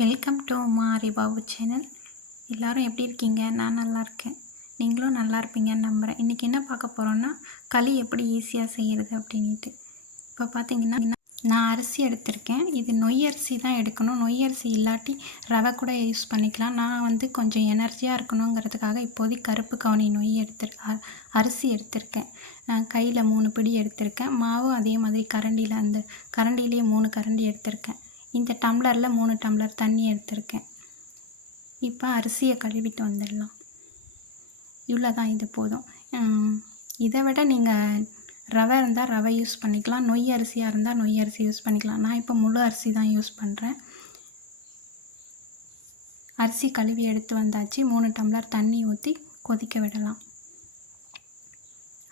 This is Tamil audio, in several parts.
வெல்கம் டு மாரி பாபு சேனல் எல்லோரும் எப்படி இருக்கீங்க? நான் நல்லா இருக்கேன். நீங்களும் நல்லா இருப்பீங்கன்னு நம்புகிறேன் இன்றைக்கி என்ன பார்க்க போகிறோன்னா களி எப்படி ஈஸியாக செய்கிறது அப்படின்ட்டு இப்போ பார்த்தீங்கன்னா நான் அரிசி எடுத்திருக்கேன். இது நொய் அரிசி தான் எடுக்கணும். நொய் அரிசி இல்லாட்டி ரவை கூட யூஸ் பண்ணிக்கலாம். நான் வந்து கொஞ்சம் எனர்ஜியாக இருக்கணுங்கிறதுக்காக இப்போதைக்கு கருப்பு கவுனி நொய் எடுத்திருக்கேன் அரிசி எடுத்திருக்கேன். நான் கையில் மூணு பிடி எடுத்திருக்கேன். மாவும் அதே மாதிரி கரண்டியில் அந்த கரண்டிலேயே மூணு கரண்டி எடுத்திருக்கேன். இந்த டம்ளரில் மூணு டம்ளர் தண்ணி எடுத்திருக்கேன். இப்போ அரிசியை கழுவிட்டு வந்துடலாம். இவ்வளோ தான் இது போதும். இதை விட நீங்கள் ரவை இருந்தால் ரவை யூஸ் பண்ணிக்கலாம். நொய் அரிசியாக இருந்தால் நொய் அரிசி யூஸ் பண்ணிக்கலாம். நான் இப்போ முழு அரிசி தான் யூஸ் பண்ணுறேன் அரிசி கழுவி எடுத்து வந்தாச்சு. மூணு டம்ளர் தண்ணி ஊற்றி கொதிக்க விடலாம்.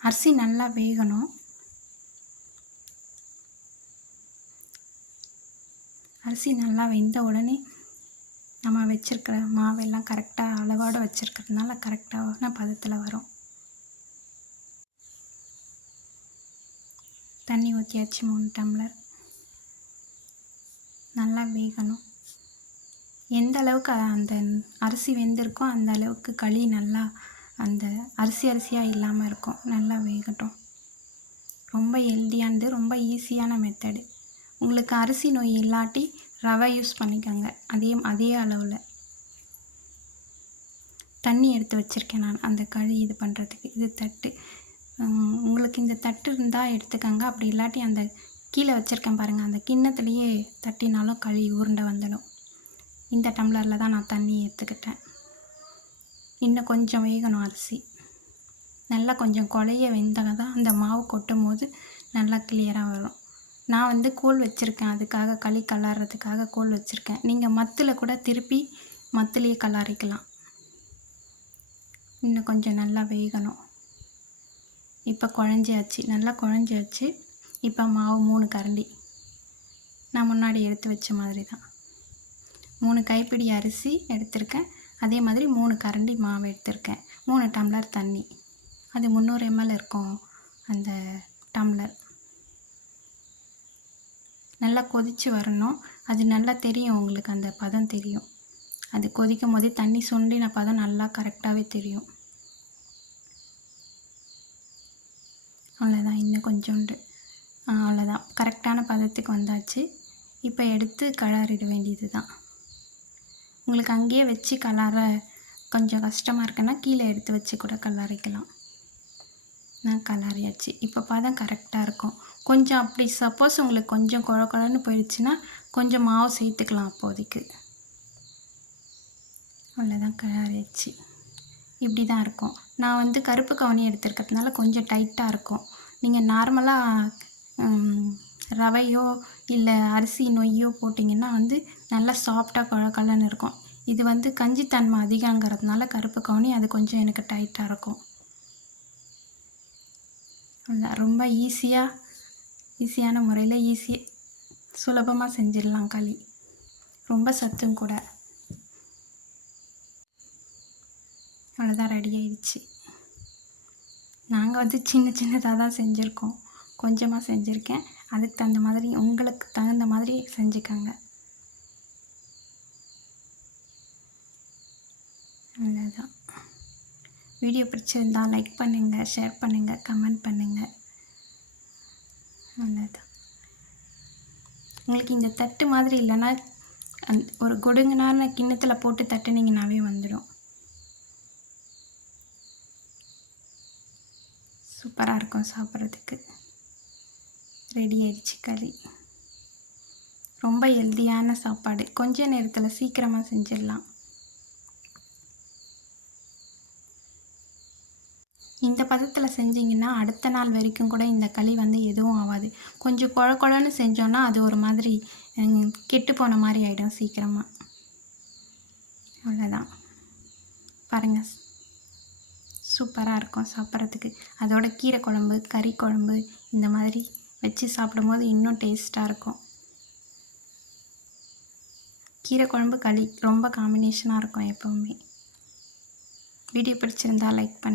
அரிசி நல்லா வேகணும். அரிசி நல்லா வெந்த உடனே நம்ம வச்சுருக்கிற மாவெல்லாம் கரெக்டாக அளவோடு வச்சுருக்கிறதுனால கரெக்டான பதத்தில் வரும். தண்ணி ஊற்றியாச்சு மூணு டம்ளர். நல்லா வேகணும். எந்த அளவுக்கு அந்த அரிசி வெந்திருக்கோ அந்த அளவுக்கு களி நல்லா அந்த அரிசி அரிசியாக இல்லாமல் இருக்கும். நல்லா வேகட்டும். ரொம்ப ஹெல்தியானது ரொம்ப ஈஸியான மெத்தடு உங்களுக்கு அரிசி நோய் இல்லாட்டி ரவை யூஸ் பண்ணிக்கோங்க. அதே அதே அளவில். தண்ணி எடுத்து வச்சுருக்கேன் நான். அந்த கழி இது பண்ணுறதுக்கு இது தட்டு. உங்களுக்கு இந்த தட்டு இருந்தால் எடுத்துக்கோங்க. அப்படி இல்லாட்டி அந்த கீழே வச்சுருக்கேன் பாருங்கள் அந்த கிண்ணத்துலேயே தட்டினாலும் களி உருண்டை வந்துடும். இந்த டம்ளரில் தான் நான் தண்ணி எடுத்துக்கிட்டேன். இன்னும் கொஞ்சம் வேகணும் அரிசி. நல்லா கொஞ்சம் குழைய வெந்தால் தான் அந்த மாவு கொட்டும் போது நல்லா கிளியராக வரும். நான் வந்து கோல் வச்சுருக்கேன். அதுக்காக களி கலாறதுக்காக கோல் வச்சுருக்கேன். நீங்கள் மத்தில் கூட திருப்பி மத்துலேயே கலாரிக்கலாம் இன்னும் கொஞ்சம் நல்லா வேகணும். இப்போ குழஞ்சியாச்சு. நல்லா குழஞ்சியாச்சு. இப்போ மாவு மூணு கரண்டி. நான் முன்னாடி எடுத்து வச்ச மாதிரி தான் மூணு கைப்பிடி அரிசி எடுத்திருக்கேன். அதே மாதிரி மூணு கரண்டி மாவு எடுத்திருக்கேன். மூணு டம்ளர் தண்ணி. அது முந்நூறு எம்எல் இருக்கும் அந்த டம்ளர். நல்லா கொதித்து வரணும். அது நல்லா தெரியும் உங்களுக்கு அந்த பதம் தெரியும். அது கொதிக்கும் போதே தண்ணி சுண்டின பதம் நல்லா கரெக்டாகவே தெரியும். அவ்வளோதான் இன்னும் கொஞ்சோண்டு. அவ்வளோதான் கரெக்டான பதத்துக்கு வந்தாச்சு. இப்போ எடுத்து கலரிட வேண்டியது தான் உங்களுக்கு அங்கேயே வச்சு கலர கொஞ்சம் கஷ்டமாக இருக்குன்னா கீழே எடுத்து வச்சு கூட கலரிக்கலாம். நான் கலரியாச்சு இப்போ பார்த்தா கரெக்டாக இருக்கும். கொஞ்சம் அப்படி சப்போஸ் உங்களுக்கு கொஞ்சம் குழ குழன்னு போயிடுச்சுன்னா கொஞ்சம் மாவு சேர்த்துக்கலாம் அப்போதைக்கு. அவ்வளோதான் கலரியாச்சு இப்படி தான் இருக்கும். நான் வந்து கருப்பு கவனி எடுத்துருக்கிறதுனால கொஞ்சம் டைட்டாக இருக்கும். நீங்கள் நார்மலாக ரவையோ இல்லை அரிசி நொய்யோ போட்டிங்கன்னா வந்து நல்லா சாஃப்டாக குழ கலன்னு இருக்கும். இது வந்து கஞ்சித்தன்மை அதிகங்கிறதுனால கருப்பு கவனி அது கொஞ்சம் எனக்கு டைட்டாக இருக்கும். ரொம்ப ஈஸியாக ஈஸியான முறையில் ஈஸி சுலபமாக செஞ்சிடலாம் களி. ரொம்ப சத்தும் கூட. அவ்வளோதான் ரெடி ஆயிடுச்சு. நாங்கள் வந்து சின்ன சின்னதாக தான் செஞ்சுருக்கோம். கொஞ்சமாக செஞ்சுருக்கேன். அதுக்கு தகுந்த மாதிரி உங்களுக்கு தகுந்த மாதிரி செஞ்சுக்கோங்க. அவ்வளோதான் வீடியோ பிடிச்சிருந்தால் லைக் பண்ணுங்கள் ஷேர் பண்ணுங்கள் கமெண்ட் பண்ணுங்கள் நல்லதான் உங்களுக்கு இந்த தட்டு மாதிரி இல்லைன்னா அந் ஒரு கொடுங்கனான கிண்ணத்தில் போட்டு தட்டுனீங்கனாவே வந்துடும். சூப்பராக இருக்கும் சாப்பிட்றதுக்கு. ரெடி ஆயிடுச்சு கறி. ரொம்ப ஹெல்தியான சாப்பாடு. கொஞ்ச நேரத்தில் சீக்கிரமாக செஞ்சிடலாம். இந்த பதத்தில் செஞ்சிங்கன்னா அடுத்த நாள் வரைக்கும் கூட இந்த களி வந்து எதுவும் ஆகாது கொஞ்சம் குழ குழன்னு செஞ்சோன்னா அது ஒரு மாதிரி கெட்டு போன மாதிரி ஆகிடும் சீக்கிரமாக அவ்வளோதான் பாருங்கள் சூப்பராக இருக்கும் சாப்பிட்றதுக்கு. அதோட கீரை குழம்பு கறி குழம்பு இந்த மாதிரி வச்சு சாப்பிடும்போது இன்னும் டேஸ்ட்டாக இருக்கும். கீரை குழம்பு களி ரொம்ப காம்பினேஷனாக இருக்கும் எப்போவுமே. வீடியோ பிடிச்சிருந்தா லைக் பண்ணி.